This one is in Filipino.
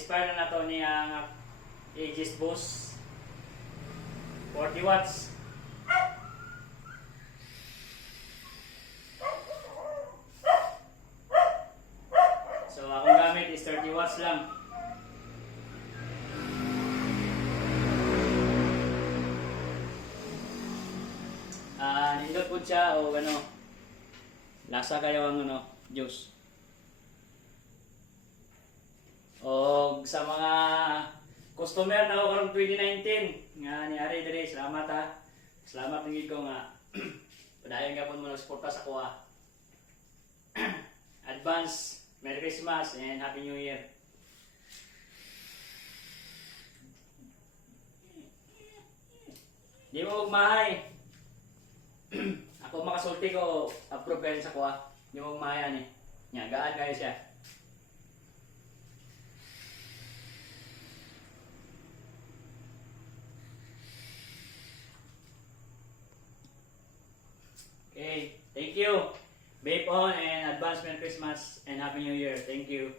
expire na to ni ang Aegis Boost 40 watts. So akong gamit is 30 watts lang. Nindot po siya o ano, lasa kayo ang ano, juice. O sa mga customer na ako karong 2019 nga ni Ari diri, salamat ha. Salamat ng ko nga padayon gapon mo nagsuporta sa kuha. Advance Merry Christmas and Happy New Year. Di mo magmahay. Ako makasulti ko, approve kayo sa kuha. Di mo magmahay ani. Nya, gaan kayo siya. Okay, thank you. Vape on and advance Merry Christmas and Happy New Year. Thank you.